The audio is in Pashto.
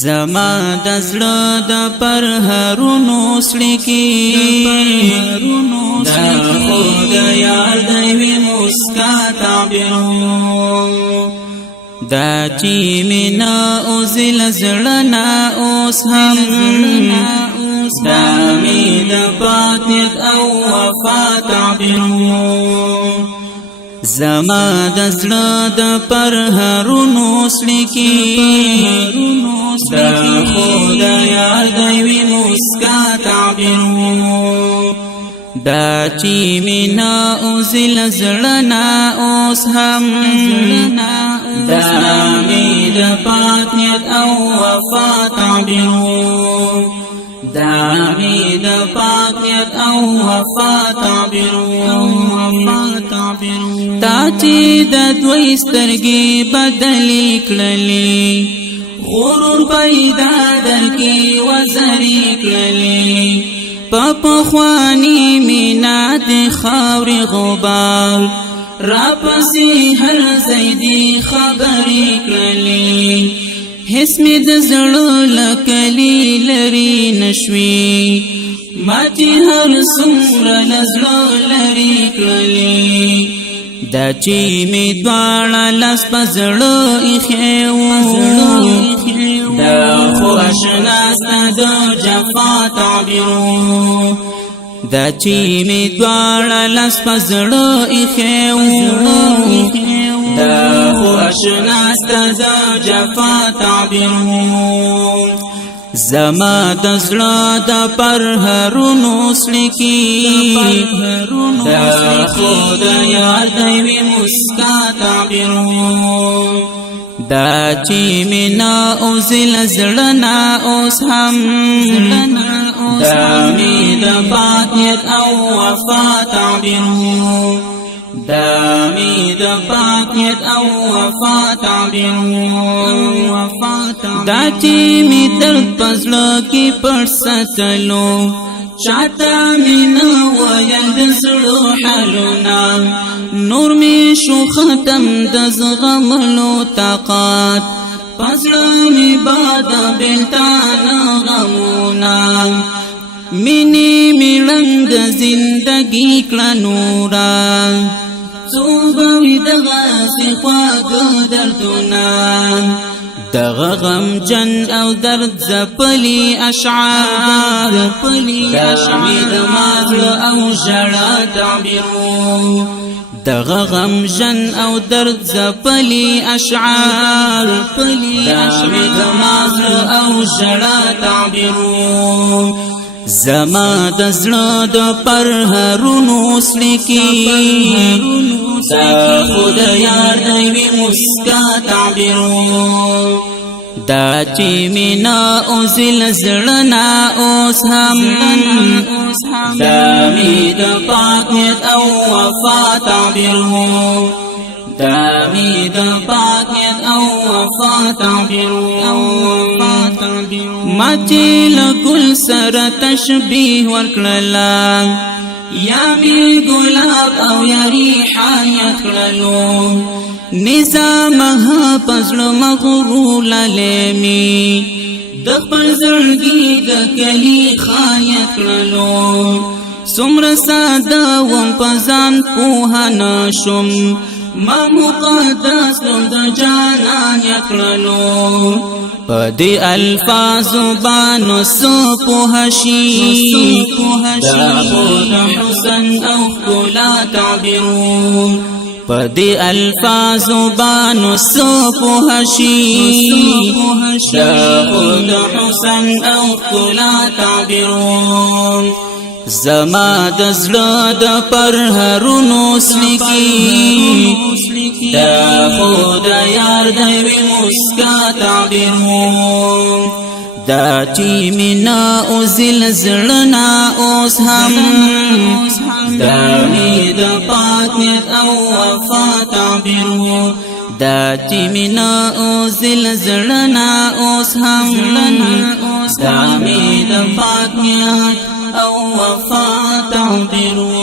زما د زړه د پرهرونو سړکی دا خو د یار د یوې مسکا تعبیرو دا چې مې نه اوزل زړه نه اوس هم دا مې د پاک نیت او وفا تعبیرو زما د زړه د پرهرونو سړکی دا خو د یار د یوې مسکا تعبیرو دا چې مې نه اوزل زړه نه اوس هم دا مې د پاک نیت او وفا تعبیرو دا مې د پاک نیت او وفا تعبیرو تا چې د دوی سترګې بدلې کړلې غرور پیدا درکې وزرې کړلې په پخواني مینا د خاورې غبار راپسې هر ځای دې خبرې کړلې هیڅ مې د زړه له کلي لرې نشوې ما چې هر څومره له زړه لرې کړلې دا چې مې دواړه لاس په زړه ایښی وو دا خو اشنا ستا د جفا تعبیرو دا چې مې دواړه لاس په زړه ایښی وو دا خو اشنا ستا د جفا تعبیرو زما د زړه د پرهرونو سړکی دا خو د یار د یوې مسکا تعبیرو دا چې مې نه اوزل زړه نه اوس هم دا مې د پاک نیت او وفا تعبیرو دا مې د پاک نیت او وفا تعبیرو دا چې مې درد په زړه کې پټ ساتلو چاته مې نه ویل د زړه حالونه نور مې شو ختم د زغملو طاقت په زړه مې باد بېلتانه غمونه مینې مې رنګ زندګي کړه نوره څو به وي دغسې خواږه دردونه دغه غمجن او درد زپلی اشعار دا مې د مازړه او ژړا تعبیرو دغه غمجن او درد زپلی اشعار دا مې د مازړه او ژړا تعبیرو زما د زړه د پرهرونو سړکی دا خو د یار د یوې مسکا تعبیرو دا چې مې نه اوزل زړه نه اوس هم دا مې د پاک نیت او وفا تعبیرو دا مې د پاک نیت او وفا تعبیرو ما چې له ګل سره تشبیه ورکړله یا می ګلاب او یا ریحان کړلو نظامها پزړه مغرور لمی د خپل زړګي د کلی خان کړلو څومره ساده وم پزان پوها نشم ما مقدس نوم د جانان کړلو پدې الفاظو بانو سو پوهشي دا خو د حسن او ښکلا تعبیرو پدې الفاظو بانو سو پوهشي دا خو د حسن او ښکلا تعبیرو زما د زړه د پرهرونو سړکی دا خو د یار د یوې مسکا تعبیرو دا چې مې نه اوزل زړه نه اوس هم دا مې د پاک نیت او وفا تعبیرو دا چې مې نه اوزل زړه نه اوس هم دا مې د پاک نیت او وفا تعبیرو